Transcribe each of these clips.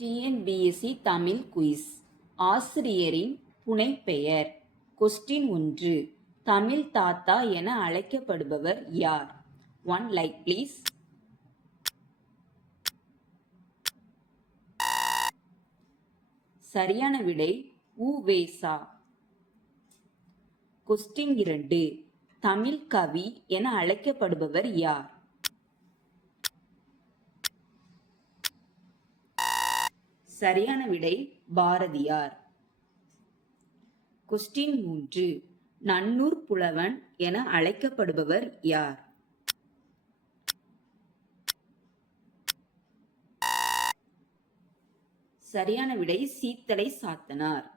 TNPSC Tamil quiz. ஆசிரியரின் புனைப்பெயர். Question 1. Tamil தாத்தா என அழைக்கப்படுபவர் யார்? 1 லைக் ப்ளீஸ். சரியான விடை உ.வே.சா. கொஸ்டின் 2. தமிழ் கவி என அழைக்கப்படுபவர் யார்? சரியான விடை பாரதியார். கொஸ்டின் 3. நன்னூர் புலவன் என அழைக்கப்படுபவர் யார்? சரியான விடை சீத்தலை சாத்தனார்.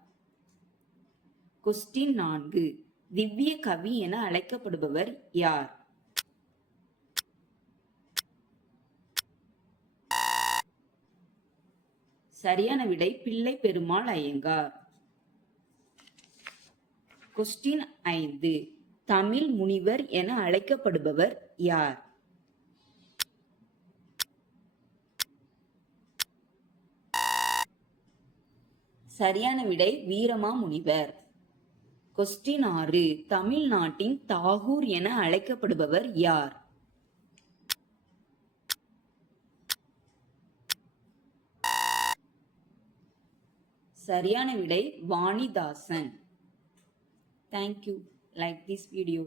கொஸ்டின் 4. திவ்ய கவி என அழைக்கப்படுபவர் யார்? சரியான விடை பிள்ளை பெருமாள் ஐயங்கார். கொஸ்டின் 5. தமிழ் முனிவர் என அழைக்கப்படுபவர் யார்? சரியான விடை வீரமாமுனிவர். கொஸ்டின் 6. தமிழ்நாட்டின் தாகூர் என அழைக்கப்படுபவர் யார்? சரியான விடை Vanidasan. Thank you. Like this video.